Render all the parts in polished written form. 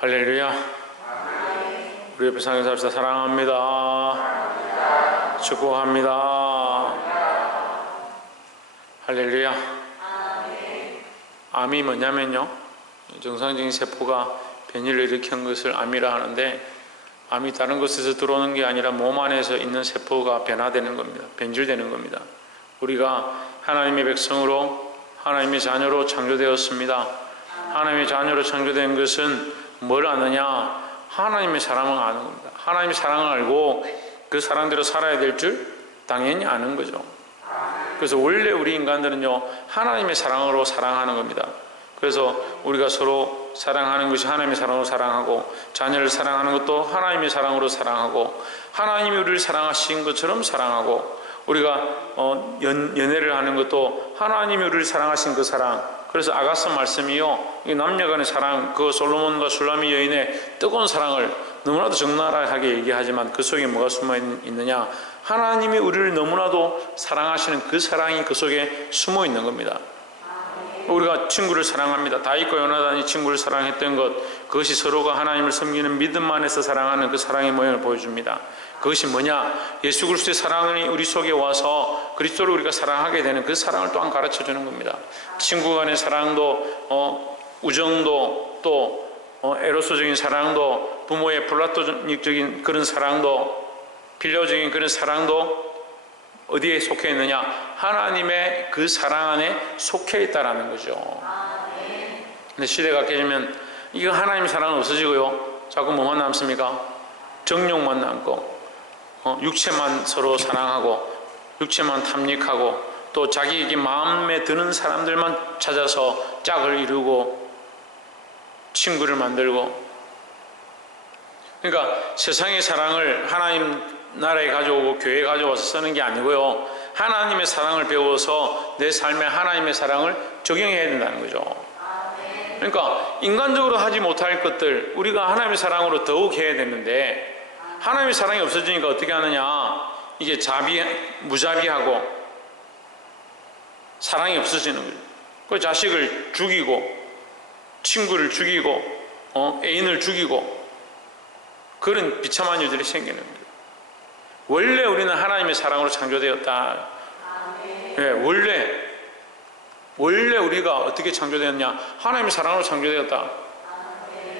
할렐루야. 우리 옆에 사는 사람 사랑합니다. 축복합니다. 할렐루야. 암이 뭐냐면요, 정상적인 세포가 변이를 일으킨 것을 암이라 하는데, 암이 다른 곳에서 들어오는 게 아니라 몸 안에서 있는 세포가 변화되는 겁니다. 변질되는 겁니다. 우리가 하나님의 백성으로, 하나님의 자녀로 창조되었습니다. 하나님의 자녀로 창조된 것은 뭘 아느냐? 하나님의 사랑을 아는 겁니다. 하나님의 사랑을 알고 그 사랑대로 살아야 될 줄 당연히 아는 거죠. 그래서 원래 우리 인간들은요, 하나님의 사랑으로 사랑하는 겁니다. 그래서 우리가 서로 사랑하는 것이 하나님의 사랑으로 사랑하고, 자녀를 사랑하는 것도 하나님의 사랑으로 사랑하고, 하나님이 우리를 사랑하신 것처럼 사랑하고, 우리가 연애를 하는 것도 하나님이 우리를 사랑하신 그 사랑. 그래서 아가서 말씀이요, 남녀간의 사랑, 그 솔로몬과 술라미 여인의 뜨거운 사랑을 너무나도 적나라하게 얘기하지만 그 속에 뭐가 숨어 있느냐? 하나님이 우리를 너무나도 사랑하시는 그 사랑이 그 속에 숨어 있는 겁니다. 우리가 친구를 사랑합니다. 다윗과 요나단이 친구를 사랑했던 것, 그것이 서로가 하나님을 섬기는 믿음 안에서 사랑하는 그 사랑의 모양을 보여줍니다. 그것이 뭐냐? 예수 그리스도의 사랑이 우리 속에 와서 그리스도를 우리가 사랑하게 되는 그 사랑을 또한 가르쳐주는 겁니다. 친구 간의 사랑도, 우정도, 또 에로스적인 사랑도, 부모의 플라토닉적인 그런 사랑도, 필요적인 그런 사랑도 어디에 속해 있느냐? 하나님의 그 사랑 안에 속해 있다라는 거죠. 근데 시대가 깨지면 이거 하나님의 사랑은 없어지고요, 자꾸 뭐만 남습니까? 정욕만 남고, 육체만 서로 사랑하고, 육체만 탐닉하고, 또 자기에게 마음에 드는 사람들만 찾아서 짝을 이루고 친구를 만들고. 그러니까 세상의 사랑을 하나님 나라에 가져오고 교회에 가져와서 쓰는 게 아니고요, 하나님의 사랑을 배워서 내 삶에 하나님의 사랑을 적용해야 된다는 거죠. 그러니까 인간적으로 하지 못할 것들 우리가 하나님의 사랑으로 더욱 해야 되는데, 하나님의 사랑이 없어지니까 어떻게 하느냐? 이게 무자비하고 사랑이 없어지는 거죠. 그 자식을 죽이고, 친구를 죽이고, 애인을 죽이고, 그런 비참한 일들이 생기는 거예요. 원래 우리는 하나님의 사랑으로 창조되었다. 네, 원래 우리가 어떻게 창조되었냐? 하나님의 사랑으로 창조되었다.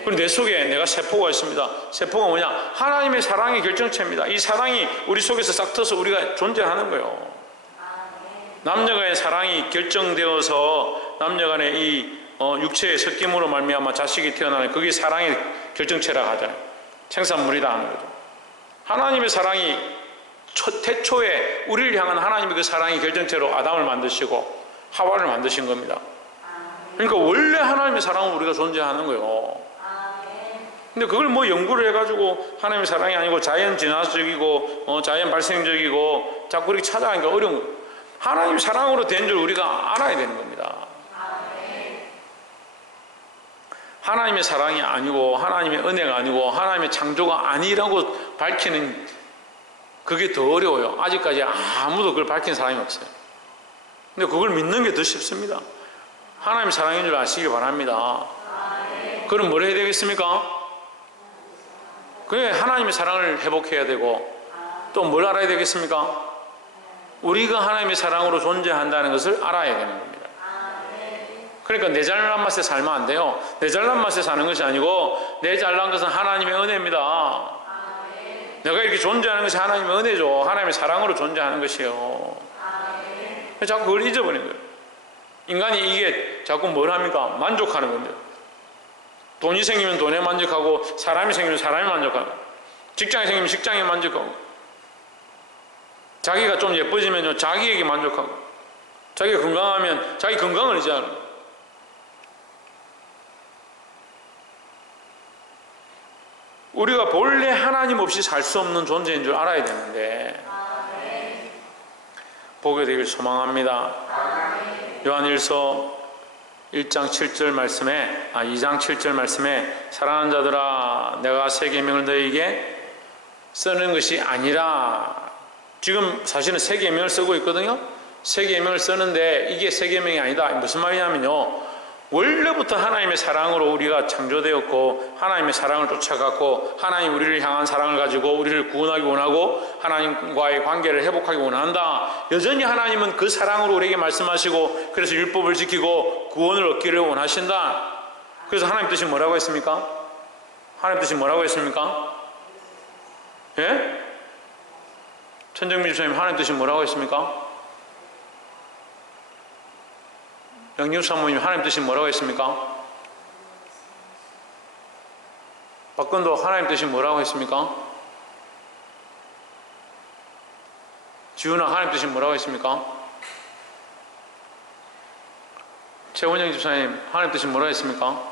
그리고 내 속에 내가 세포가 있습니다. 세포가 뭐냐? 하나님의 사랑의 결정체입니다. 이 사랑이 우리 속에서 싹 터서 우리가 존재하는 거예요. 남녀간의 사랑이 결정되어서 남녀간의 이 육체의 섞임으로 말미암아 자식이 태어나는, 그게 사랑의 결정체라고 하잖아요. 생산물이다 하는 거죠. 하나님의 사랑이 태초에 우리를 향한 하나님의 그 사랑의 결정체로 아담을 만드시고 하와를 만드신 겁니다. 그러니까 원래 하나님의 사랑은 우리가 존재하는 거예요. 근데 그걸 뭐 연구를 해가지고 하나님의 사랑이 아니고 자연 진화적이고 자연 발생적이고 자꾸 이렇게 찾아가니까 어려운 거예요. 하나님의 사랑으로 된 줄 우리가 알아야 되는 겁니다. 하나님의 사랑이 아니고, 하나님의 은혜가 아니고, 하나님의 창조가 아니라고 밝히는 그게 더 어려워요. 아직까지 아무도 그걸 밝힌 사람이 없어요. 근데 그걸 믿는 게 더 쉽습니다. 하나님의 사랑인 줄 아시기 바랍니다. 그럼 뭘 해야 되겠습니까? 그래, 하나님의 사랑을 회복해야 되고, 또 뭘 알아야 되겠습니까? 우리가 하나님의 사랑으로 존재한다는 것을 알아야 되는 겁니다. 그러니까 내 잘난 맛에 살면 안 돼요. 내 잘난 맛에 사는 것이 아니고, 내 잘난 것은 하나님의 은혜입니다. 내가 이렇게 존재하는 것이 하나님의 은혜죠. 하나님의 사랑으로 존재하는 것이에요. 자꾸 그걸 잊어버린 거예요. 인간이 이게 자꾸 뭘 합니까? 만족하는 겁니다. 돈이 생기면 돈에 만족하고, 사람이 생기면 사람에 만족하고, 직장이 생기면 직장에 만족하고, 자기가 좀 예뻐지면요 자기에게 만족하고, 자기가 건강하면 자기 건강을 의지하는 거예요. 우리가 본래 하나님 없이 살 수 없는 존재인 줄 알아야 되는데, 보게 되길 소망합니다. 요한일서 1장 7절 말씀에, 2장 7절 말씀에, 사랑하는 자들아 내가 새 계명을 너희에게 쓰는 것이 아니라, 지금 사실은 새 계명을 쓰고 있거든요. 새 계명을 쓰는데 이게 새 계명이 아니다. 무슨 말이냐면요, 원래부터 하나님의 사랑으로 우리가 창조되었고 하나님의 사랑을 쫓아갔고 하나님 우리를 향한 사랑을 가지고 우리를 구원하기 원하고 하나님과의 관계를 회복하기 원한다. 여전히 하나님은 그 사랑으로 우리에게 말씀하시고 그래서 율법을 지키고 구원을 얻기를 원하신다. 그래서 하나님 뜻이 뭐라고 했습니까? 하나님 뜻이 뭐라고 했습니까? 예? 천정민 집사님 하나님 뜻이 뭐라고 했습니까? 영유 사모님 하나님 뜻이 뭐라고 했습니까? 박건도 하나님 뜻이 뭐라고 했습니까? 지훈아 하나님 뜻이 뭐라고 했습니까? 최원영 집사님 하나님 뜻이 뭐라고 했습니까?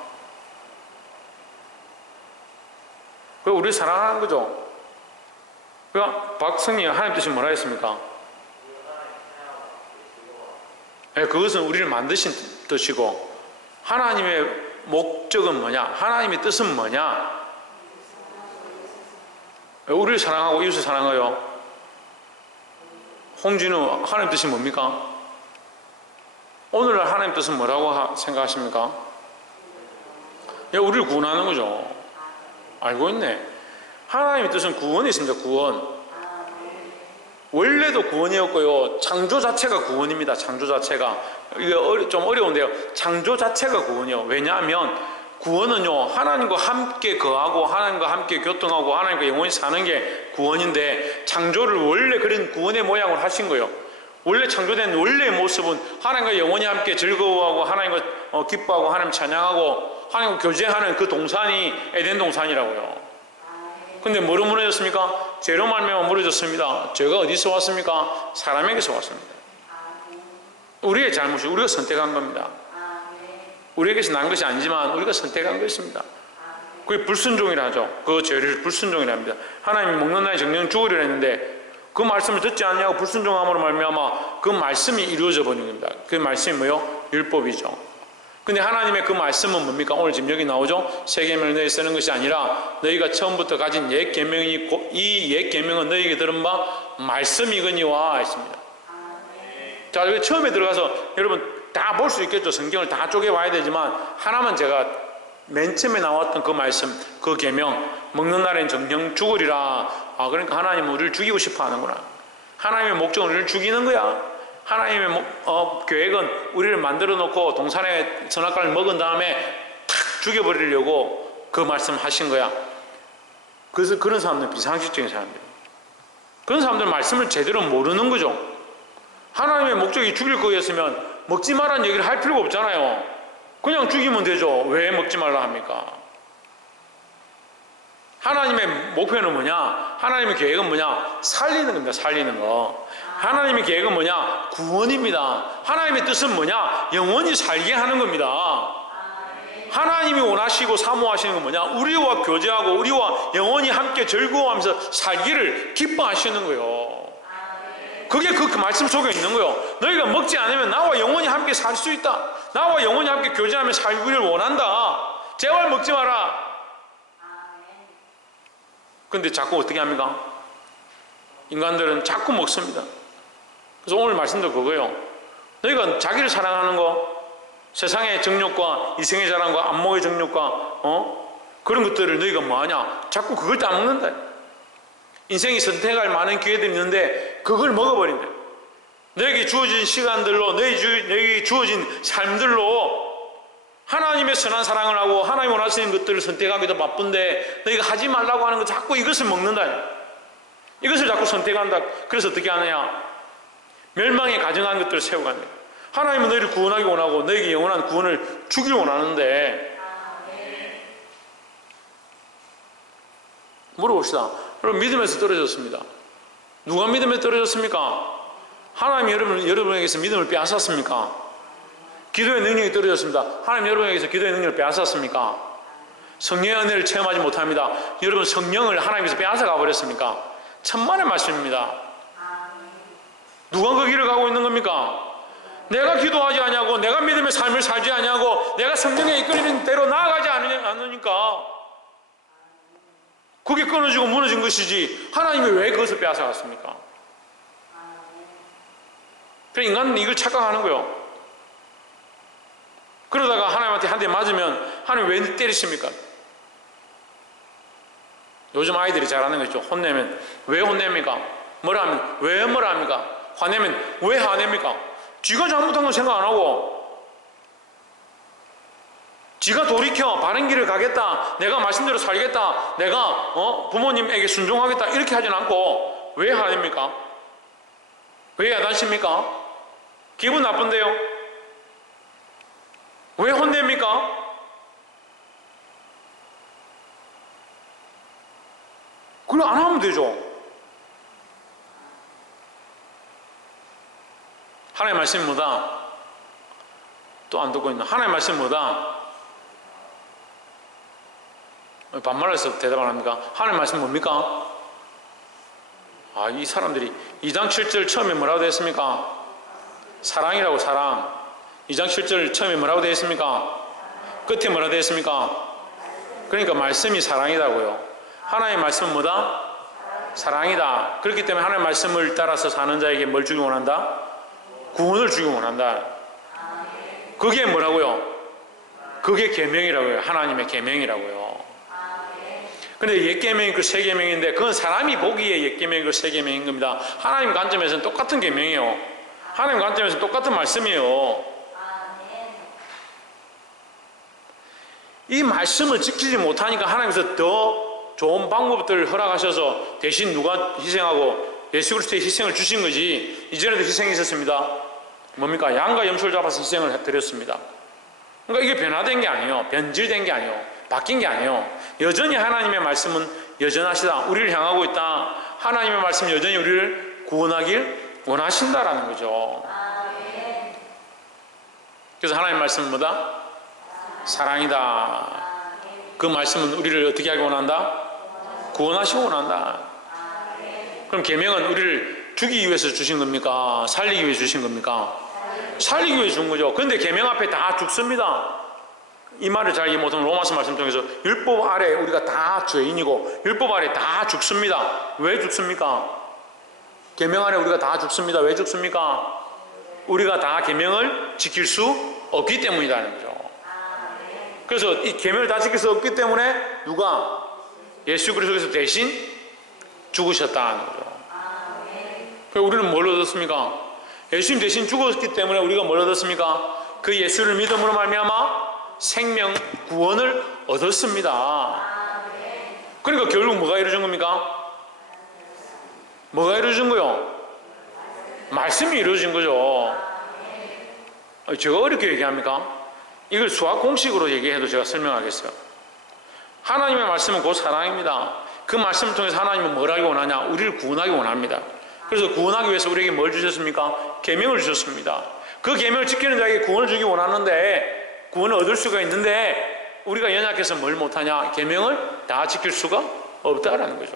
그 우리 사랑하는 거죠. 그러니까 박성희 하나님 뜻이 뭐라고 했습니까? 네, 그것은 우리를 만드신 뜻이고 하나님의 목적은 뭐냐? 하나님의 뜻은 뭐냐? 우리를 사랑하고 이웃을 사랑해요. 홍진우 하나님 뜻이 뭡니까? 오늘날 하나님 뜻은 뭐라고 생각하십니까? 우리를 구원하는 거죠. 알고 있네. 하나님의 뜻은 구원이 있습니다. 구원. 원래도 구원이었고요. 창조 자체가 구원입니다. 창조 자체가. 이게 좀 어려운데요. 창조 자체가 구원이요. 왜냐하면 구원은요, 하나님과 함께 거하고 하나님과 함께 교통하고 하나님과 영원히 사는 게 구원인데 창조를 원래 그런 구원의 모양을 하신 거예요. 원래 창조된 원래의 모습은 하나님과 영원히 함께 즐거워하고 하나님과 기뻐하고 하나님 찬양하고 하나님과 교제하는 그 동산이 에덴 동산이라고요. 근데 뭐로 무너졌습니까? 죄로 말미암아 무너졌습니다. 죄가 어디서 왔습니까? 사람에게서 왔습니다. 우리의 잘못이 우리가 선택한 겁니다. 우리에게서 난 것이 아니지만 우리가 선택한 것입니다. 그게 불순종이라 하죠. 그 죄를 불순종이라 합니다. 하나님이 먹는 날에 정령 죽으리라 했는데 그 말씀을 듣지 않냐고 불순종함으로 말미암아 그 말씀이 이루어져 버린 겁니다. 그 말씀이 뭐요? 율법이죠. 근데 하나님의 그 말씀은 뭡니까? 오늘 지금 여기 나오죠? 새 계명을 너희 쓰는 것이 아니라 너희가 처음부터 가진 옛 계명이 있고 이 옛 계명은 너희에게 들은 바 말씀이거니와 했습니다. 자, 여기 처음에 들어가서 여러분 다 볼 수 있겠죠. 성경을 다 쪼개봐야 되지만 하나만 제가 맨 처음에 나왔던 그 말씀, 그 계명, 먹는 날엔 정령 죽으리라. 그러니까 하나님은 우리를 죽이고 싶어 하는구나. 하나님의 목적은 우리를 죽이는 거야. 하나님의 계획은 우리를 만들어 놓고 동산의 선악과를 먹은 다음에 탁 죽여버리려고 그 말씀 하신 거야. 그래서 그런 사람들은 비상식적인 사람들. 그런 사람들은 말씀을 제대로 모르는 거죠. 하나님의 목적이 죽일 거였으면 먹지 말라는 얘기를 할 필요가 없잖아요. 그냥 죽이면 되죠. 왜 먹지 말라 합니까? 하나님의 목표는 뭐냐? 하나님의 계획은 뭐냐? 살리는 겁니다. 살리는 거. 하나님의 계획은 뭐냐? 구원입니다. 하나님의 뜻은 뭐냐? 영원히 살게 하는 겁니다. 하나님이 원하시고 사모하시는 건 뭐냐? 우리와 교제하고 우리와 영원히 함께 즐거워하면서 살기를 기뻐하시는 거예요. 그게 그 말씀 속에 있는 거예요. 너희가 먹지 않으면 나와 영원히 함께 살 수 있다. 나와 영원히 함께 교제하며 살기를 원한다. 제발 먹지 마라. 근데 자꾸 어떻게 합니까? 인간들은 자꾸 먹습니다. 그래서 오늘 말씀도 그거예요. 너희가 자기를 사랑하는 거, 세상의 정욕과 이성의 자랑과 안목의 정욕과 그런 것들을 너희가 뭐하냐? 자꾸 그걸 다 먹는다. 인생이 선택할 많은 기회들이 있는데 그걸 먹어버린다. 너에게 주어진 시간들로 너에게 주어진 삶들로 하나님의 선한 사랑을 하고 하나님 원하시는 것들을 선택하기도 바쁜데 너희가 하지 말라고 하는 거 자꾸 이것을 먹는다. 이것을 자꾸 선택한다. 그래서 어떻게 하느냐? 멸망에 가증한 것들을 세워간다. 하나님은 너희를 구원하기 원하고 너에게 영원한 구원을 주길 원하는데 물어봅시다. 여러분 믿음에서 떨어졌습니다. 누가 믿음에 떨어졌습니까? 하나님이 여러분에게서 믿음을 빼앗았습니까? 기도의 능력이 떨어졌습니다. 하나님 여러분에게서 기도의 능력을 빼앗았습니까? 성령의 은혜를 체험하지 못합니다. 여러분 성령을 하나님께서 빼앗아 가버렸습니까? 천만의 말씀입니다. 누가 그 길을 가고 있는 겁니까? 내가 기도하지 않냐고, 내가 믿음의 삶을 살지 않냐고, 내가 성령에 이끌리는 대로 나아가지 않으니까 그게 끊어지고 무너진 것이지 하나님이 왜 그것을 빼앗아 갔습니까? 그러니까 인간은 이걸 착각하는 거예요. 그러다가 하나님한테 한 대 맞으면 하나님 왜 때리십니까? 요즘 아이들이 잘하는 거 있죠. 혼내면 왜 혼냅니까? 뭐라 하면 왜 뭐라 합니까? 화내면 왜 화냅니까? 지가 잘못한 건 생각 안 하고 지가 돌이켜 바른 길을 가겠다, 내가 말씀대로 살겠다, 내가 부모님에게 순종하겠다 이렇게 하진 않고 왜 화냅니까? 왜 야단십니까? 기분 나쁜데요? 왜 혼냅니까? 그걸 안 하면 되죠. 하나님의 말씀이 뭐다? 또 안 듣고 있나? 하나님의 말씀이 뭐다? 반말해서 대답 안 합니까? 하나님의 말씀이 뭡니까? 이 사람들이 2장 7절 처음에 뭐라고 되어 있습니까? 사랑이라고, 사랑. 2장 7절 처음에 뭐라고 되어 있습니까? 끝에 뭐라고 되어 있습니까? 그러니까 말씀이 사랑이라고요. 하나님의 말씀은 뭐다? 사랑이다. 그렇기 때문에 하나님의 말씀을 따라서 사는 자에게 뭘 주기 원한다? 구원을 주기 원한다. 그게 뭐라고요? 그게 계명이라고요. 하나님의 계명이라고요. 근데 옛 계명이 그 새 계명인데 그건 사람이 보기에 옛 계명이 그 새 계명인 겁니다. 하나님 관점에서는 똑같은 계명이에요. 하나님 관점에서는 똑같은 말씀이에요. 이 말씀을 지키지 못하니까 하나님께서 더 좋은 방법들을 허락하셔서 대신 누가 희생하고 예수 그리스도의 희생을 주신 거지. 이전에도 희생이 있었습니다. 뭡니까? 양과 염소를 잡아서 희생을 드렸습니다. 그러니까 이게 변화된 게 아니에요. 변질된 게 아니에요. 바뀐 게 아니에요. 여전히 하나님의 말씀은 여전하시다. 우리를 향하고 있다. 하나님의 말씀은 여전히 우리를 구원하길 원하신다라는 거죠. 그래서 하나님의 말씀은 뭐다? 사랑이다. 그 말씀은 우리를 어떻게 하기 원한다? 구원하시고 원한다. 그럼 계명은 우리를 죽이기 위해서 주신 겁니까? 살리기 위해 주신 겁니까? 살리기 위해 준 거죠. 그런데 계명 앞에 다 죽습니다. 이 말을 잘 이해 못하면 로마서 말씀 통해서 율법 아래 우리가 다 죄인이고 율법 아래 다 죽습니다. 왜 죽습니까? 계명 아래 우리가 다 죽습니다. 왜 죽습니까? 우리가 다 계명을 지킬 수 없기 때문이라는 거죠. 그래서 이 계명을 다 지킬 수 없기 때문에 누가? 예수 그리스도께서 대신 죽으셨다는 거죠. 그래서 우리는 뭘 얻었습니까? 예수님 대신 죽었기 때문에 우리가 뭘 얻었습니까? 그 예수를 믿음으로 말미암아 생명 구원을 얻었습니다. 그러니까 결국 뭐가 이루어진 겁니까? 뭐가 이루어진 거요? 말씀이 이루어진 거죠. 제가 어렵게 얘기합니까? 이걸 수학 공식으로 얘기해도 제가 설명하겠어요. 하나님의 말씀은 곧 사랑입니다. 그 말씀을 통해서 하나님은 뭘 하기 원하냐? 우리를 구원하기 원합니다. 그래서 구원하기 위해서 우리에게 뭘 주셨습니까? 계명을 주셨습니다. 그 계명을 지키는 자에게 구원을 주기 원하는데 구원을 얻을 수가 있는데 우리가 연약해서 뭘 못하냐? 계명을 다 지킬 수가 없다라는 거죠.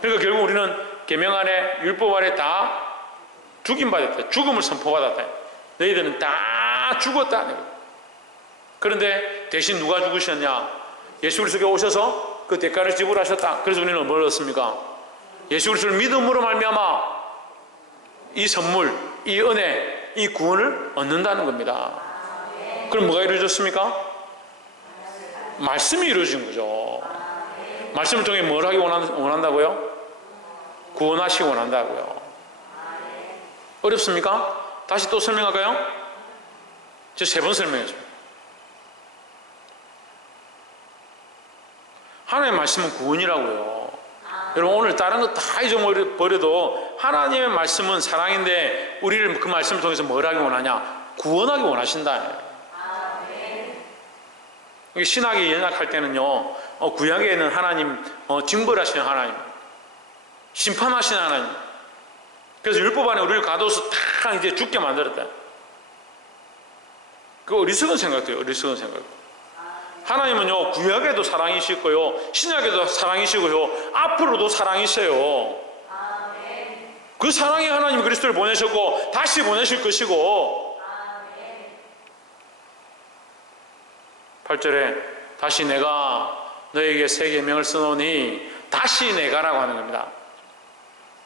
그러니까 결국 우리는 계명 안에 율법 아래 다 죽임받았다. 죽음을 선포받았다. 너희들은 다 죽었다는 거예요. 그런데 대신 누가 죽으셨냐? 예수 그리스도가 오셔서 그 대가를 지불하셨다. 그래서 우리는 뭘 얻습니까? 예수 그리스도를 믿음으로 말미암아 이 선물, 이 은혜, 이 구원을 얻는다는 겁니다. 그럼 뭐가 이루어졌습니까? 말씀이 이루어진 거죠. 말씀을 통해 뭘 하기 원한다고요? 구원하시기 원한다고요. 어렵습니까? 다시 또 설명할까요? 제가 3번 설명했습니다. 하나님의 말씀은 구원이라고요. 여러분 오늘 다른 거 다 잊어버려도 하나님의 말씀은 사랑인데 우리를 그 말씀을 통해서 뭘 하기 원하냐? 구원하기 원하신다. 신학이 연약할 때는요, 구약에는 하나님 징벌하시는 하나님, 심판하시는 하나님. 그래서 율법 안에 우리를 가둬서 다 이제 죽게 만들었다. 그 어리석은 생각돼요. 어리석은 생각. 하나님은요, 구약에도 사랑이시고요, 신약에도 사랑이시고요, 앞으로도 사랑이세요. 그 사랑의 하나님 그리스도를 보내셨고 다시 보내실 것이고 8절에 다시 내가 너에게 새 계명을 써놓으니 다시 내가라고 하는 겁니다.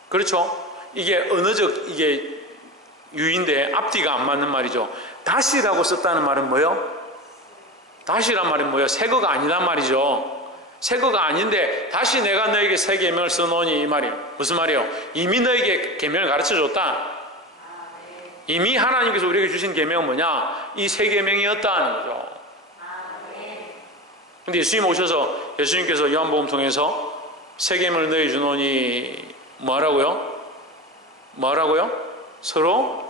그렇죠? 이게 언어적 이게 유인데 앞뒤가 안 맞는 말이죠. 다시라고 썼다는 말은 뭐예요? 다시란 말이 뭐예요? 새 거가 아니란 말이죠. 새 거가 아닌데 다시 내가 너에게 새 계명을 써놓으니 이 말이에요. 무슨 말이에요? 이미 너에게 계명을 가르쳐줬다. 이미 하나님께서 우리에게 주신 계명은 뭐냐? 이 새 계명이었다는 거죠. 근데 예수님 오셔서 예수님께서 요한복음 통해서 새 계명을 너에게 주노니 뭐하라고요? 뭐하라고요? 서로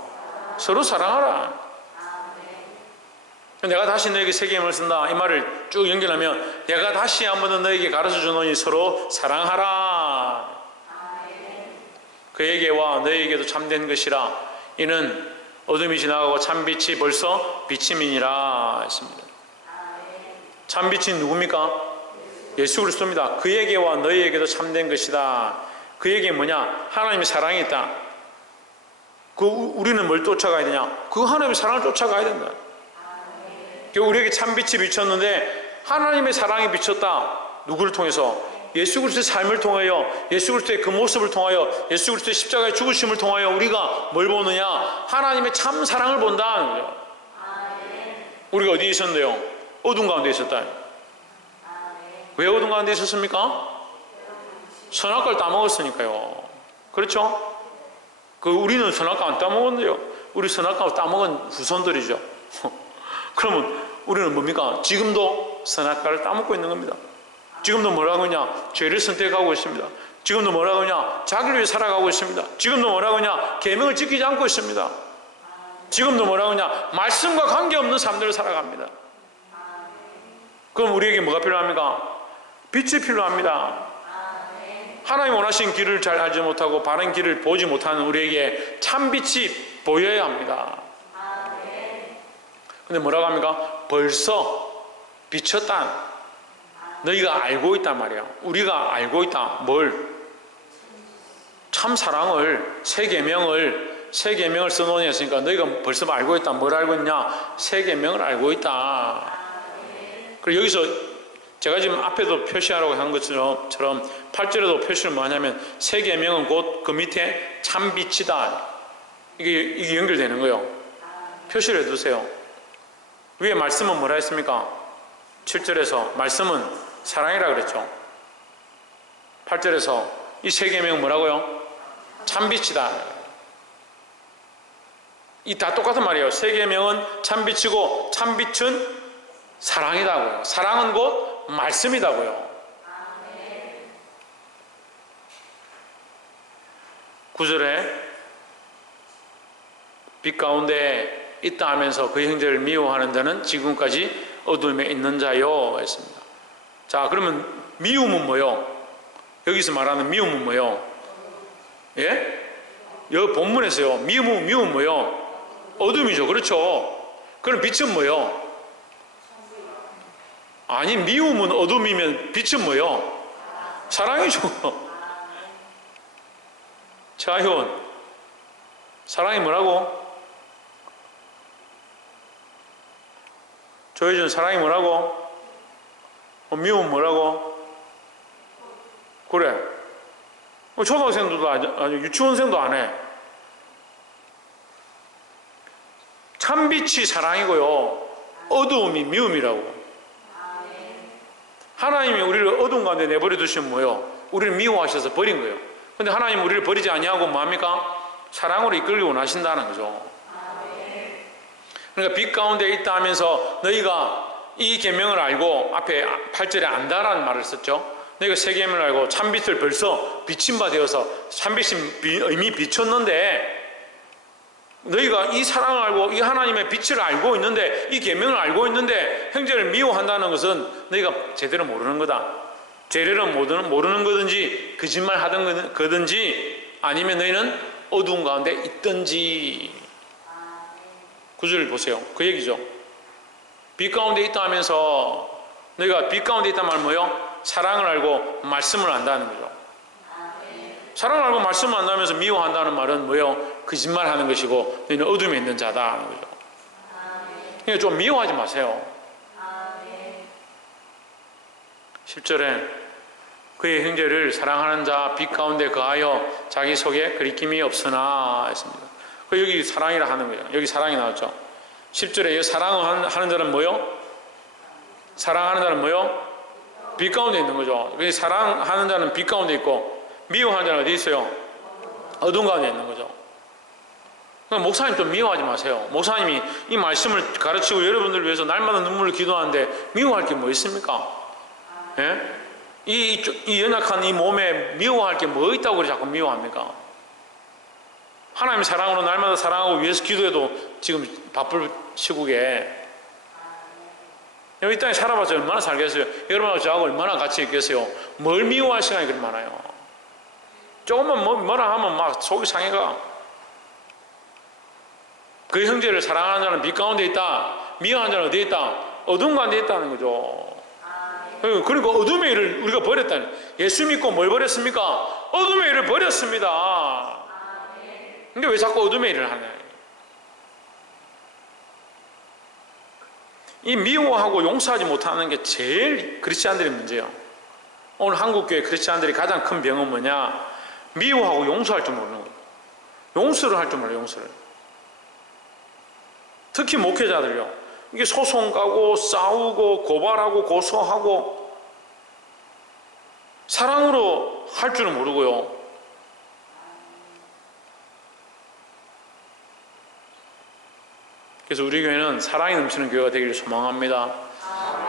사랑하라. 내가 다시 너에게 새 계명을 쓴다 이 말을 쭉 연결하면 내가 다시 한 번 더 너에게 가르쳐 주노니 서로 사랑하라. 그에게와 너에게도 참된 것이라. 이는 어둠이 지나가고 참빛이 벌써 비침이니라 했습니다. 참빛이 누굽니까? 예수 그리스도입니다. 그에게와 너희에게도 참된 것이다. 그에게 뭐냐? 하나님의 사랑이 있다. 우리는 뭘 쫓아가야 되냐? 그 하나님의 사랑을 쫓아가야 된다. 우리에게 참빛이 비쳤는데 하나님의 사랑이 비쳤다. 누구를 통해서? 예수 그리스도의 삶을 통하여, 예수 그리스도의 그 모습을 통하여, 예수 그리스도의 십자가의 죽으심을 통하여 우리가 뭘 보느냐? 하나님의 참 사랑을 본다는 거죠. 우리가 어디에 있었는데요? 어둠 가운데 있었다. 왜 어둠 가운데 있었습니까? 선악과를 따먹었으니까요. 그렇죠? 우리는 선악과 안 따먹었는데요. 우리 선악과 따먹은 후손들이죠. 그러면 우리는 뭡니까? 지금도 선악과를 따먹고 있는 겁니다. 지금도 뭐라고 하냐? 죄를 선택하고 있습니다. 지금도 뭐라고 하냐? 자기를 위해 살아가고 있습니다. 지금도 뭐라고 하냐? 계명을 지키지 않고 있습니다. 지금도 뭐라고 하냐? 말씀과 관계없는 삶들을 살아갑니다. 그럼 우리에게 뭐가 필요합니까? 빛이 필요합니다. 하나님 원하신 길을 잘 알지 못하고 바른 길을 보지 못하는 우리에게 참빛이 보여야 합니다. 근데 뭐라고 합니까? 벌써 비쳤다. 너희가 알고 있단 말이야. 우리가 알고 있다. 뭘? 참 사랑을, 새 계명을 써놓으니 했으니까 너희가 벌써 알고 있다. 뭘 알고 있냐? 새 계명을 알고 있다. 그리고 여기서 제가 지금 앞에도 표시하라고 한 것처럼 8절에도 표시를 뭐 하냐면 새 계명은 곧 그 밑에 참빛이다. 이게 연결되는 거예요. 표시를 해두세요. 위에 말씀은 뭐라 했습니까? 7절에서 말씀은 사랑이라 그랬죠. 8절에서 이 새 계명은 뭐라고요? 참빛이다. 이 다 똑같은 말이에요. 새 계명은 참빛이고 참빛은 사랑이다고요. 사랑은 곧 말씀이다고요. 9절에 빛 가운데 있다 하면서 그 형제를 미워하는 자는 지금까지 어둠에 있는 자요 했습니다. 자, 그러면 미움은 뭐요? 여기서 말하는 미움은 뭐요? 예? 여기 본문에서요. 미움은 뭐요? 어둠이죠. 그렇죠? 그럼 빛은 뭐요? 아니, 미움은 어둠이면 빛은 뭐요? 사랑이죠. 차희원, 사랑이 뭐라고? 조혜준, 사랑이 뭐라고? 미움은 뭐라고? 그래. 초등학생들도 아니 유치원생도 안 해. 참빛이 사랑이고요. 어두움이 미움이라고. 하나님이 우리를 어두운 가운데 내버려 두시면 뭐예요? 우리를 미워하셔서 버린 거예요. 근데 하나님 우리를 버리지 아니하고 뭐합니까? 사랑으로 이끌기 원하신다는 거죠. 그러니까 빛 가운데 있다 하면서 너희가 이 계명을 알고 앞에 8절에 안다라는 말을 썼죠. 너희가 새 계명을 알고 참빛을 벌써 비친 바 되어서 참빛이 이미 비쳤는데 너희가 이 사랑을 알고 이 하나님의 빛을 알고 있는데 이 계명을 알고 있는데 형제를 미워한다는 것은 너희가 제대로 모르는 거다. 제대로 모르는 거든지 거짓말 하던 거든지 아니면 너희는 어두운 가운데 있든지. 9절 보세요. 그 얘기죠. 빛 가운데 있다 하면서 너희가 빛 가운데 있단 말 뭐예요? 사랑을 알고 말씀을 안다는 거죠. 사랑을 알고 말씀을 안다면서 미워한다는 말은 뭐예요? 거짓말하는 것이고 너희는 어둠에 있는 자다 하는 거죠. 그러니까 좀 미워하지 마세요. 10절에 그의 형제를 사랑하는 자 빛 가운데 거하여 자기 속에 그리낌이 없으나 했습니다. 여기 사랑이라 하는 거예요. 여기 사랑이 나왔죠. 10절에 사랑하는 자는 뭐요? 사랑하는 자는 뭐요? 빛 가운데 있는 거죠. 사랑하는 자는 빛 가운데 있고 미워하는 자는 어디 있어요? 어둠 가운데 있는 거죠. 그러니까 목사님 좀 미워하지 마세요. 목사님이 이 말씀을 가르치고 여러분들을 위해서 날마다 눈물을 기도하는데 미워할 게 뭐 있습니까? 예? 이 연약한 이 몸에 미워할 게 뭐 있다고 그래 자꾸 미워합니까? 하나님 사랑으로 날마다 사랑하고 위해서 기도해도 지금 바쁠 시국에 이 땅에 살아봐서 얼마나 살겠어요? 여러분하고 저하고 얼마나 같이 있겠어요? 뭘 미워할 시간이 그리 많아요? 조금만 뭐라 하면 막 속이 상해가. 그 형제를 사랑하는 자는 빛 가운데 있다. 미워하는 자는 어디에 있다? 어둠 가운데 있다는 거죠. 그러니까 어둠의 일을 우리가 버렸다니. 예수 믿고 뭘 버렸습니까? 어둠의 일을 버렸습니다. 근데 왜 자꾸 어둠의 일을 하냐? 이 미워하고 용서하지 못하는 게 제일 크리스찬들의 문제예요. 오늘 한국교회 크리스찬들이 가장 큰 병은 뭐냐? 미워하고 용서할 줄 모르는 거예요. 용서를 할 줄 몰라요. 용서를. 특히 목회자들이요. 이게 소송 가고 싸우고 고발하고 고소하고 사랑으로 할 줄은 모르고요. 그래서 우리 교회는 사랑이 넘치는 교회가 되기를 소망합니다.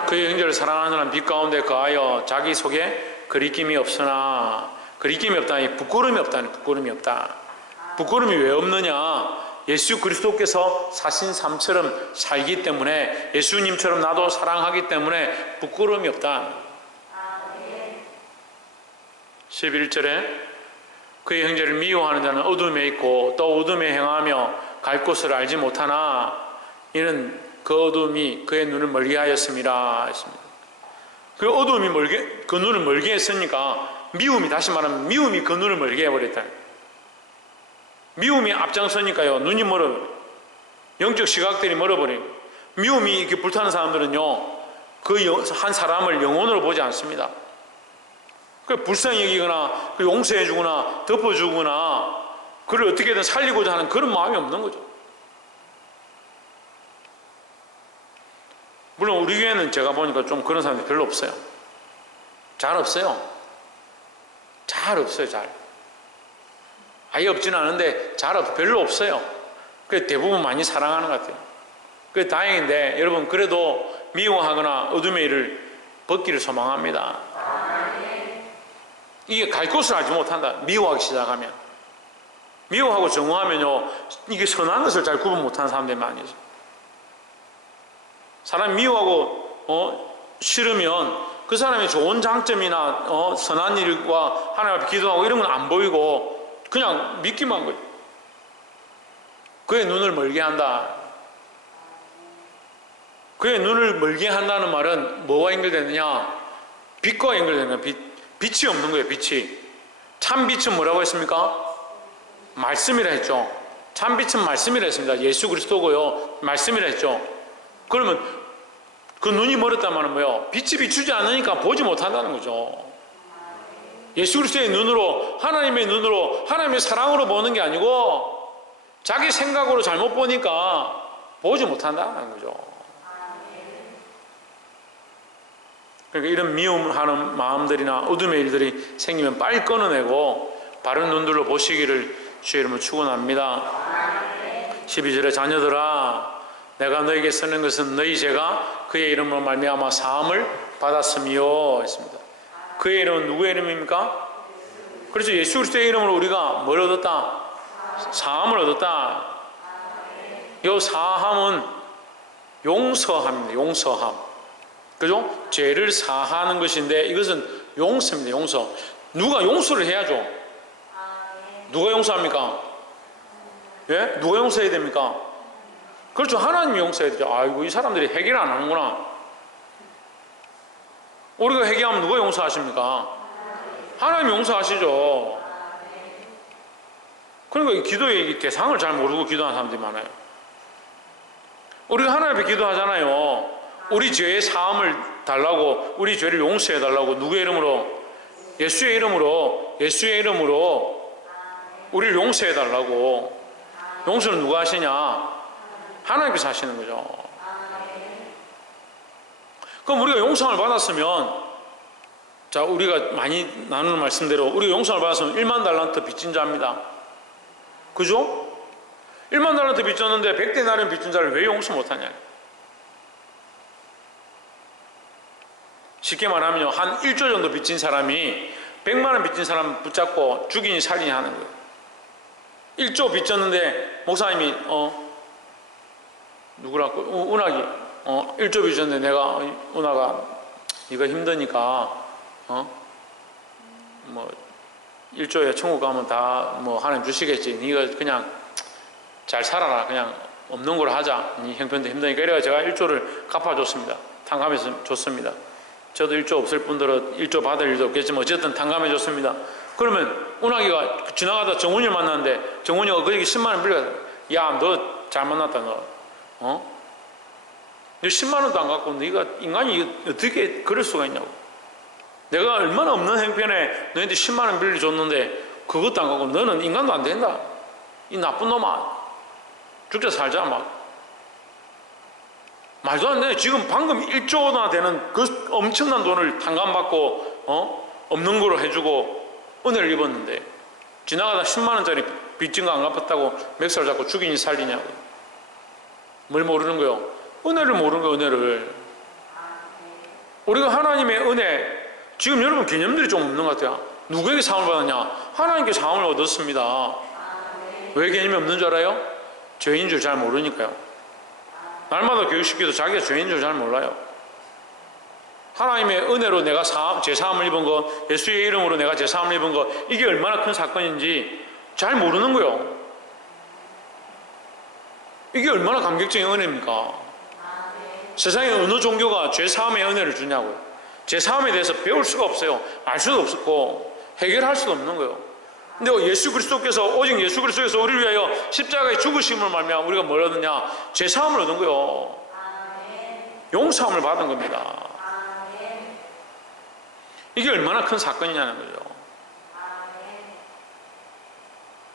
그의 형제를 사랑하는 사람 빛 가운데 거하여 자기 속에 거리낌이 없으나, 거리낌이 없다니 부끄러움이 없다니 부끄러움이 없다. 부끄러움이 왜 없느냐? 예수 그리스도께서 사신 삶처럼 살기 때문에, 예수님처럼 나도 사랑하기 때문에 부끄러움이 없다. 11절에 그의 형제를 미워하는 자는 어둠에 있고 또 어둠에 행하며 갈 곳을 알지 못하나 이는 그 어둠이 그의 눈을 멀게 하였습니다. 했습니다. 그 어둠이 그 눈을 멀게 했으니까 미움이, 다시 말하면 미움이 그 눈을 멀게 해버렸다. 미움이 앞장서니까요, 눈이 멀어요. 영적 시각들이 멀어버려요. 미움이 이렇게 불타는 사람들은요, 그 한 사람을 영혼으로 보지 않습니다. 그 불쌍히 여기거나 용서해주거나 덮어주거나 그를 어떻게든 살리고자 하는 그런 마음이 없는 거죠. 물론 우리 교회는 제가 보니까 좀 그런 사람이 별로 없어요. 잘 없어요. 잘 없어요. 잘. 아예 없지는 않은데 별로 없어요. 그래서 대부분 많이 사랑하는 것 같아요. 그게 다행인데 여러분, 그래도 미워하거나 어둠의 일을 벗기를 소망합니다. 이게 갈 곳을 알지 못한다. 미워하기 시작하면. 미워하고 정오하면요, 이게 선한 것을 잘 구분 못하는 사람들이 많이 있어요. 사람이 미워하고 싫으면 그 사람의 좋은 장점이나 선한 일과 하나님 앞에 기도하고 이런 건 안 보이고 그냥 믿기만 한 거예요. 그의 눈을 멀게 한다. 그의 눈을 멀게 한다는 말은 뭐와 연결되느냐? 빛과 연결되는 거예요. 빛이 없는 거예요. 빛이. 참 빛은 뭐라고 했습니까? 말씀이라 했죠. 참 빛은 말씀이라 했습니다. 예수 그리스도고요, 말씀이라 했죠. 그러면 그 눈이 멀었단 말은 뭐예요? 빛이 비추지 않으니까 보지 못한다는 거죠. 예수 그리스도의 눈으로, 하나님의 눈으로, 하나님의 사랑으로 보는 게 아니고 자기 생각으로 잘못 보니까 보지 못한다는 거죠. 그러니까 이런 미움하는 마음들이나 어둠의 일들이 생기면 빨리 끊어내고 바른 눈들로 보시기를 주의 이름으로 축원합니다. 12절에 자녀들아, 내가 너에게 쓰는 것은 너희 죄가 그의 이름으로 말미암아 사함을 받았음이요 했습니다. 그의 이름은 누구의 이름입니까? 그래서 예수 그리스도의 이름으로 우리가 뭘 얻었다? 사함을 얻었다. 이 사함은 용서함입니다. 용서함. 그죠? 죄를 사하는 것인데 이것은 용서입니다. 용서. 누가 용서를 해야죠. 누가 용서합니까? 예? 누가 용서해야 됩니까? 그렇죠. 하나님이 용서해야 되죠. 아이고, 이 사람들이 해결 안 하는구나. 우리가 회개하면 누가 용서하십니까? 하나님이 용서하시죠. 그러니까 기도의 대상을 잘 모르고 기도하는 사람들이 많아요. 우리가 하나님 앞에 기도하잖아요. 우리 죄의 사함을 달라고, 우리 죄를 용서해 달라고. 누구의 이름으로? 예수의 이름으로. 예수의 이름으로 우리를 용서해 달라고. 용서는 누가 하시냐? 하나님께서 하시는 거죠. 그럼 우리가 용서를 받았으면, 자, 우리가 많이 나누는 말씀대로 우리가 용서를 받았으면 1만 달란트 빚진 자입니다. 그죠? 1만 달란트 빚졌는데 100데나리온 빚진 자를 왜 용서 못하냐? 쉽게 말하면 한 1조 정도 빚진 사람이 100만 원 빚진 사람 붙잡고 죽이니 살이니 하는 거예요. 1조 빚졌는데 목사님이 누구라고? 운학이 1조 빚졌는데 내가 운학아 네가 힘드니까 뭐 1조에 천국 가면 다 뭐 하나님 주시겠지. 네가 그냥 잘 살아라. 그냥 없는 걸 하자. 네 형편도 힘드니까. 이래가 제가 1조를 갚아줬습니다. 탕감해서 줬습니다. 저도 1조 없을 분들은 1조 받을 일도 없겠지만 어쨌든 탕감해 줬습니다. 그러면 운학이가 지나가다 정훈이를 만났는데 정훈이가 그에게 10만 원 빌려. 야, 너 잘 만났다 너. 너 10만 원도 안 갖고 네가 인간이 어떻게 그럴 수가 있냐고. 내가 얼마나 없는 형편에 너희한테 10만 원 빌려줬는데 그것도 안 갖고 너는 인간도 안 된다. 이 나쁜 놈아. 죽자 살자 막. 말도 안 돼. 지금 방금 1조나 되는 그 엄청난 돈을 탕감받고 없는 거로 해주고 은혜를 입었는데 지나가다 10만 원짜리 빚진 거 안 갚았다고 맥살 잡고 죽이니 살리냐고. 뭘 모르는 거요? 은혜를 모르는 거예요. 은혜를. 우리가 하나님의 은혜, 지금 여러분 개념들이 좀 없는 것 같아요. 누구에게 사함을 받았냐? 하나님께 사함을 얻었습니다. 왜 개념이 없는 줄 알아요? 죄인 줄 잘 모르니까요. 날마다 교육시켜도 자기가 죄인 줄 잘 몰라요. 하나님의 은혜로 내가 제사함을 입은 것, 예수의 이름으로 내가 제사함을 입은 것, 이게 얼마나 큰 사건인지 잘 모르는 거예요. 이게 얼마나 감격적인 은혜입니까? 세상에 어느 종교가 죄사함의 은혜를 주냐고요. 죄사함에 대해서 배울 수가 없어요. 알 수도 없고 해결할 수도 없는 거예요. 근데 예수 그리스도께서, 오직 예수 그리스도께서 우리를 위하여 십자가의 죽으심을 말미암아 우리가 뭘 얻느냐? 죄사함을 얻은 거예요. 용서함을 받은 겁니다. 이게 얼마나 큰 사건이냐는 거죠.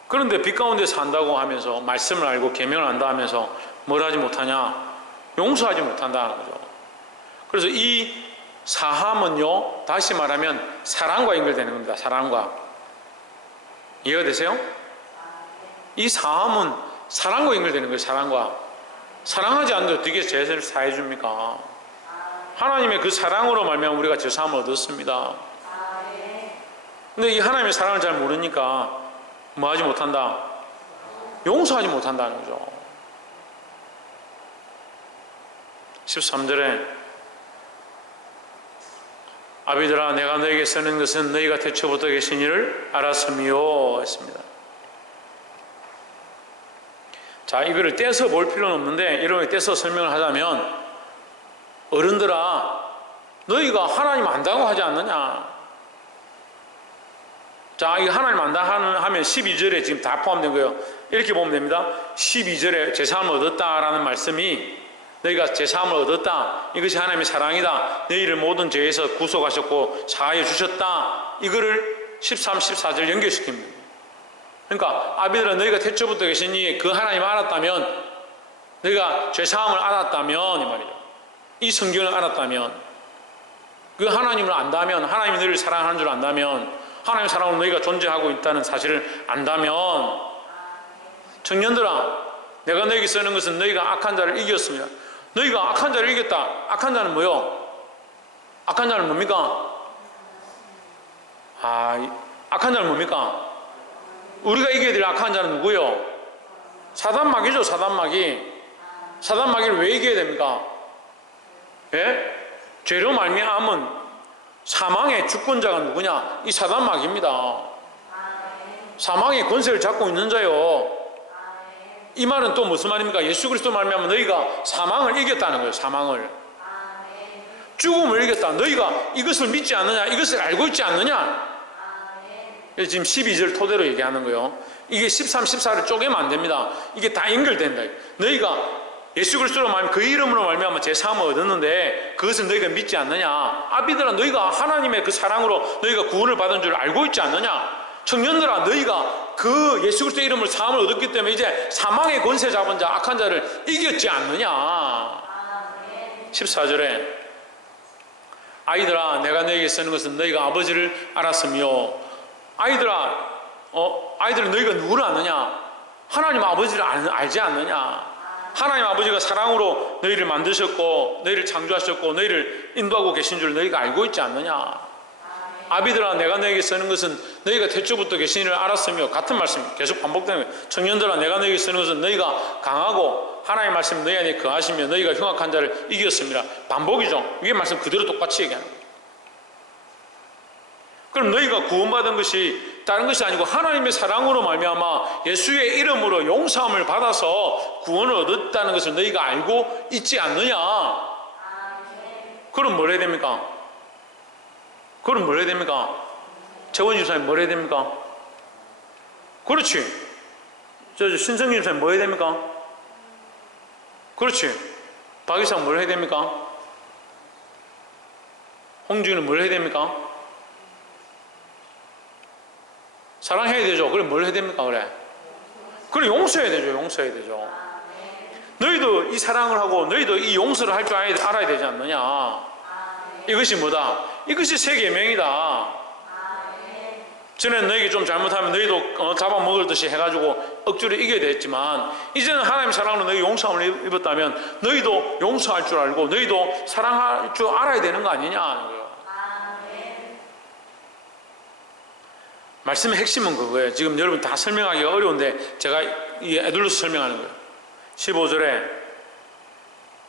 그런데 빛 가운데 산다고 하면서 말씀을 알고 계명을 안다 하면서 뭘 하지 못하냐? 용서하지 못한다는 거죠. 그래서 이 사함은요, 다시 말하면 사랑과 연결되는 겁니다. 사랑과. 이해가 되세요? 이 사함은 사랑과 연결되는 거예요. 사랑과. 사랑하지 않는데 어떻게 죄를 사해 줍니까? 하나님의 그 사랑으로 말미암아 우리가 죄사함을 얻었습니다. 근데 이 하나님의 사랑을 잘 모르니까 뭐 하지 못한다? 용서하지 못한다는 거죠. 13절에 아비들아 내가 너에게 쓰는 것은 너희가 태초부터 계신 이를 알았음이요 했습니다. 자, 이거를 떼서 볼 필요는 없는데 이렇게 떼서 설명을 하자면, 어른들아 너희가 하나님 안다고 하지 않느냐. 자, 이 하나님 안다 하면 12절에 지금 다 포함된 거예요. 이렇게 보면 됩니다. 12절에 제사함을 얻었다라는 말씀이 너희가 제사함을 얻었다, 이것이 하나님의 사랑이다, 너희를 모든 죄에서 구속하셨고 사하여 주셨다, 이거를 13, 14절 연결시킵니다. 그러니까 아비들아 너희가 태초부터 계시니 그 하나님 알았다면, 너희가 죄사함을 알았다면, 이 말이죠. 이 성경을 알았다면, 그 하나님을 안다면, 하나님이 너희를 사랑하는 줄 안다면, 하나님의 사랑으로 너희가 존재하고 있다는 사실을 안다면, 청년들아 내가 너희에게 쓰는 것은 너희가 악한 자를 이겼습니다. 너희가 악한 자를 이겼다. 악한 자는 뭐요? 악한 자는 뭡니까? 악한 자는 뭡니까? 우리가 이겨야 될 악한 자는 누구요? 사단마귀죠. 사단마귀. 사단마귀를 왜 이겨야 됩니까? 예? 죄로 말미암은 사망의 주권자가 누구냐? 이 사단마귀입니다. 사망의 권세를 잡고 있는 자요. 이 말은 또 무슨 말입니까? 예수 그리스도 말미암아 너희가 사망을 이겼다는 거예요. 사망을. 죽음을 이겼다. 너희가 이것을 믿지 않느냐? 이것을 알고 있지 않느냐? 그래서 지금 12절 토대로 얘기하는 거예요. 이게 13, 14를 쪼개면 안 됩니다. 이게 다 연결된다. 너희가 예수 그리스도로 말미암아 그 이름으로 말미암아 제 사함을 얻었는데 그것을 너희가 믿지 않느냐? 아비들아 너희가 하나님의 그 사랑으로 너희가 구원을 받은 줄 알고 있지 않느냐? 청년들아, 너희가 그 예수 그리스도의 이름을 사함을 얻었기 때문에 이제 사망의 권세 잡은 자, 악한 자를 이겼지 않느냐. 14절에 아이들아, 내가 너희에게 쓰는 것은 너희가 아버지를 알았으며, 아이들은 너희가 누구를 아느냐? 하나님 아버지를 알지 않느냐? 하나님 아버지가 사랑으로 너희를 만드셨고 너희를 창조하셨고 너희를 인도하고 계신 줄 너희가 알고 있지 않느냐? 아비들아, 내가 너희에게 쓰는 것은 너희가 태초부터 계신 이를 알았으며, 같은 말씀 계속 반복되는 거예요. 청년들아, 내가 너희에게 쓰는 것은 너희가 강하고 하나님의 말씀 너희 안에 거하시며 너희가 흉악한 자를 이겼습니다. 반복이죠. 이게 말씀 그대로 똑같이 얘기하는 거예요. 그럼 너희가 구원받은 것이 다른 것이 아니고 하나님의 사랑으로 말미암아 예수의 이름으로 용서함을 받아서 구원을 얻었다는 것을 너희가 알고 있지 않느냐? 그럼 뭘 해야 됩니까? 그럼 뭘 해야 됩니까? 재원 집사님 뭘 해야 됩니까? 그렇지. 신성기 집사님 뭐 해야 됩니까? 그렇지. 박 이사 뭘 해야 됩니까? 홍준이는 뭘 해야 됩니까? 사랑해야 되죠. 그럼 뭘 해야 됩니까? 그래 용서해야 되죠. 용서해야 되죠. 너희도 이 사랑을 하고 너희도 이 용서를 할 줄 알아야 되지 않느냐? 이것이 뭐다? 이것이 새 계명이다. 전에 너에게 좀 잘못하면 너희도 잡아먹을 듯이 해가지고 억지로 이겨야 됐지만, 이제는 하나님 사랑으로 너희 용서함을 입었다면 너희도 용서할 줄 알고 너희도 사랑할 줄 알아야 되는 거 아니냐 하는 거예요. 말씀의 핵심은 그거예요. 지금 여러분 다 설명하기가 어려운데 제가 애둘러서 설명하는 거예요. 15절에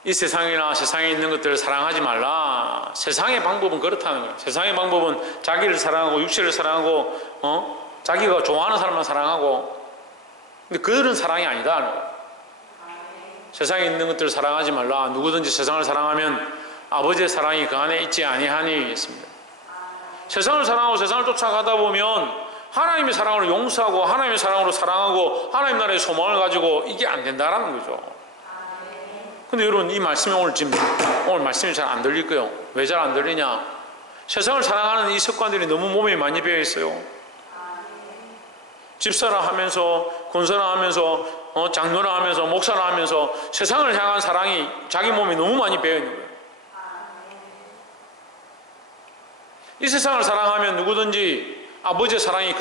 이 세상이나 세상에 있는 것들을 사랑하지 말라. 세상의 방법은 그렇다는 거예요. 세상의 방법은 자기를 사랑하고 육체를 사랑하고 자기가 좋아하는 사람만 사랑하고, 근데 그들은 사랑이 아니다는 거예요. 세상에 있는 것들을 사랑하지 말라. 누구든지 세상을 사랑하면 아버지의 사랑이 그 안에 있지 아니하니 했습니다. 세상을 사랑하고 세상을 쫓아가다 보면 하나님의 사랑으로 용서하고 하나님의 사랑으로 사랑하고 하나님 나라의 소망을 가지고 이게 안 된다라는 거죠. 근데 여러분 이 말씀이 오늘 말씀이 잘 안 들릴 거예요. 왜 잘 안 들리냐? 세상을 사랑하는 이 습관들이 너무 몸에 많이 배어 있어요. 집사라 하면서 권사라 하면서 장로라 하면서 목사라 하면서 세상을 향한 사랑이 자기 몸에 너무 많이 배어 있는 거예요. 이 세상을 사랑하면 누구든지 아버지의 사랑이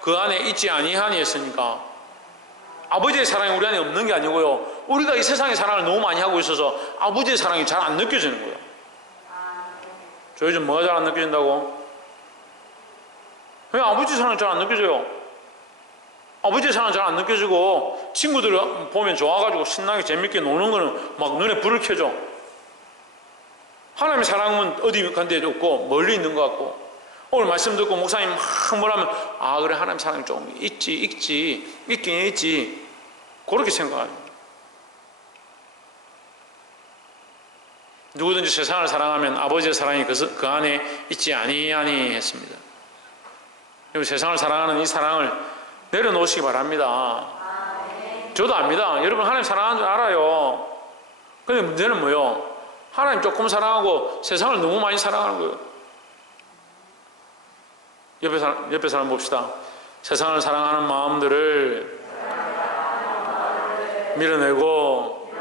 그 안에 있지 아니하니 했으니까, 아버지의 사랑이 우리 안에 없는 게 아니고요, 우리가 이 세상의 사랑을 너무 많이 하고 있어서 아버지의 사랑이 잘 안 느껴지는 거예요. 저 요즘 뭐가 잘 안 느껴진다고? 왜 아버지 사랑이 잘 안 느껴져요? 아버지의 사랑이 잘 안 느껴지고 친구들 보면 좋아가지고 신나게 재밌게 노는 거는 막 눈에 불을 켜죠. 하나님의 사랑은 어디 간 데 없고 멀리 있는 것 같고, 오늘 말씀 듣고 목사님 막 뭐라면 그래 하나님 사랑이 좀 있긴 있지 그렇게 생각합니다. 누구든지 세상을 사랑하면 아버지의 사랑이 그 안에 있지 아니하니 했습니다. 여러분 세상을 사랑하는 이 사랑을 내려놓으시기 바랍니다. 저도 압니다. 여러분 하나님 사랑하는 줄 알아요. 근데 문제는 뭐예요? 하나님 조금 사랑하고 세상을 너무 많이 사랑하는 거예요. 옆에 사람 봅시다. 세상을 사랑하는 마음들을 밀어내고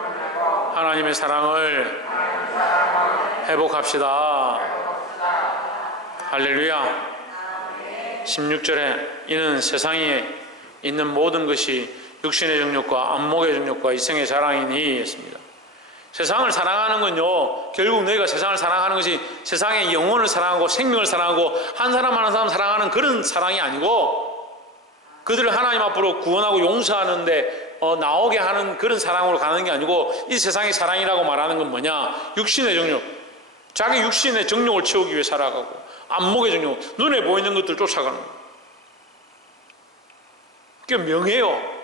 하나님의 사랑을 회복합시다. 할렐루야. 16절에 이는 세상에 있는 모든 것이 육신의 정욕과 안목의 정욕과 이생의 자랑이니 했습니다. 세상을 사랑하는 건요, 결국 너희가 세상을 사랑하는 것이 세상의 영혼을 사랑하고 생명을 사랑하고 한 사람 한 사람 사랑하는 그런 사랑이 아니고, 그들을 하나님 앞으로 구원하고 용서하는데 나오게 하는 그런 사랑으로 가는 게 아니고, 이 세상의 사랑이라고 말하는 건 뭐냐? 육신의 정욕, 자기 육신의 정욕을 채우기 위해 살아가고, 안목의 정욕, 눈에 보이는 것들 쫓아가는 거예요. 그게 명예요.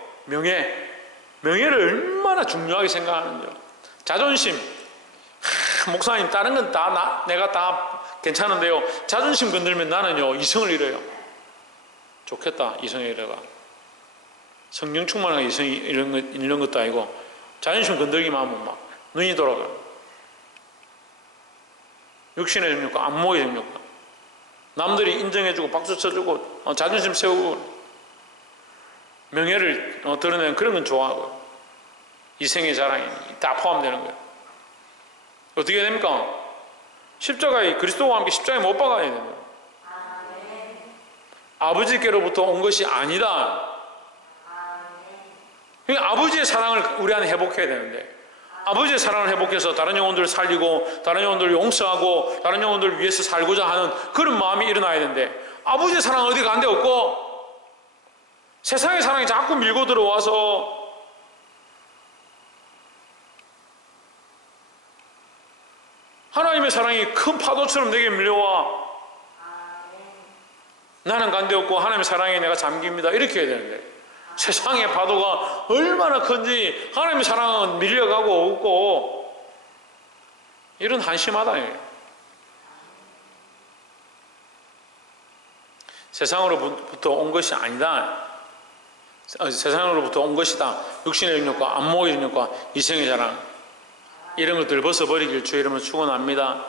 명예를 얼마나 중요하게 생각하는지요. 자존심. 목사님 다른 건 다 내가 다 괜찮은데요, 자존심 건들면 나는요 이성을 잃어요. 좋겠다 이성을 잃어가. 성령 충만한 이성이 잃는 것도 아니고 자존심 건들기만 하면 막 눈이 돌아가요. 육신의 정욕과 안목의 정욕과. 남들이 인정해주고 박수 쳐주고 자존심 세우고 명예를 드러내는 그런 건 좋아하고 이생의 자랑이 다 포함되는 거예요. 어떻게 됩니까? 십자가에 그리스도와 함께 십자가에 못 박아야 되는 거예요. 아버지께로부터 온 것이 아니다. 그러니까 아버지의 사랑을 우리 안에 회복해야 되는데 아버지의 사랑을 회복해서 다른 영혼들을 살리고 다른 영혼들을 용서하고 다른 영혼들을 위해서 살고자 하는 그런 마음이 일어나야 되는데 아버지의 사랑은 어디 간 데 없고 세상의 사랑이 자꾸 밀고 들어와서 하나님의 사랑이 큰 파도처럼 내게 밀려와 나는 간 데 없고 하나님의 사랑에 내가 잠깁니다 이렇게 해야 되는데 세상의 파도가 얼마나 큰지 하나님의 사랑은 밀려가고 없고 이런 한심하다. 세상으로부터 온 것이 아니다. 세상으로부터 온 것이다. 육신의 능력과 안목의 능력과 이생의 자랑 이런 것들을 벗어버리길 주의 이름으로 축원합니다.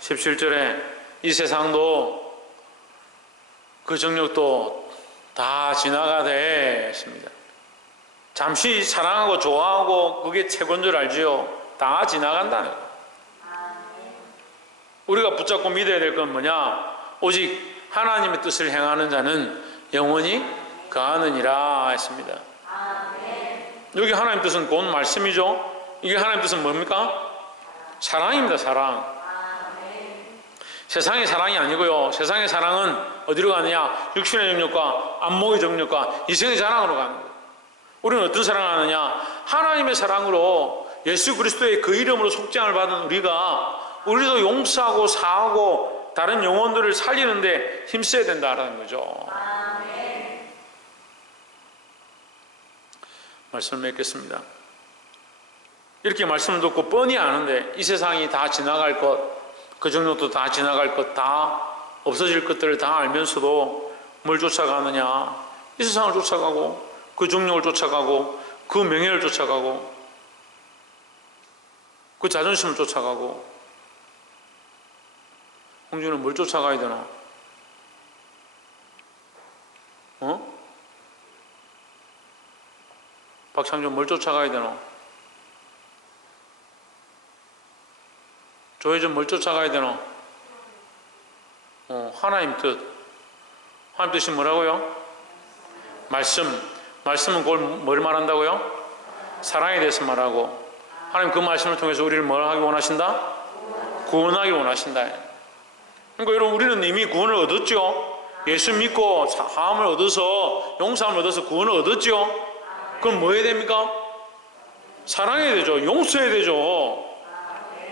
17절에 이 세상도 그 정력도 다 지나가되 했습니다. 잠시 사랑하고 좋아하고 그게 최고인 줄 알지요. 다 지나간다는 거예요. 우리가 붙잡고 믿어야 될 건 뭐냐? 오직 하나님의 뜻을 행하는 자는 영원히 거하느니라 했습니다. 여기 하나님 뜻은 곧 말씀이죠. 이게 하나님 뜻은 뭡니까? 사랑입니다. 사랑. 세상의 사랑이 아니고요. 세상의 사랑은 어디로 가느냐? 육신의 정욕과 안목의 정욕과 이생의 자랑으로 가는 거예요. 우리는 어떤 사랑을 하느냐? 하나님의 사랑으로 예수 그리스도의 그 이름으로 속죄함을 받은 우리도 용서하고 사하고 다른 영혼들을 살리는데 힘써야 된다는 거죠. 말씀을 맺겠습니다. 이렇게 말씀을 듣고 뻔히 아는데 이 세상이 다 지나갈 것, 그 정도도 다 지나갈 것, 다 없어질 것들을 다 알면서도 뭘 쫓아가느냐? 이 세상을 쫓아가고 그 정욕을 쫓아가고 그 명예를 쫓아가고 그 자존심을 쫓아가고 홍준은 뭘 쫓아가야 되나? 박창준 뭘 쫓아가야 되나? 조혜준 뭘 쫓아가야 되나? 하나님 뜻. 하나님 뜻이 뭐라고요? 말씀은 그걸 뭘 말한다고요? 사랑에 대해서 말하고 하나님 그 말씀을 통해서 우리를 뭘 하기 원하신다? 구원하기 원하신다. 그러니까 여러분 우리는 이미 구원을 얻었죠. 예수 믿고 사함을 얻어서 용서함을 얻어서 구원을 얻었죠. 그럼 뭐 해야 됩니까? 사랑해야 되죠. 용서해야 되죠.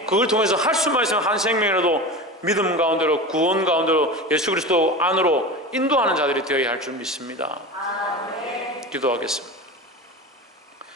그걸 통해서 할 수만 있으면 한 생명이라도 믿음 가운데로 구원 가운데로 예수 그리스도 안으로 인도하는 자들이 되어야 할 줄 믿습니다. 기도하겠습니다.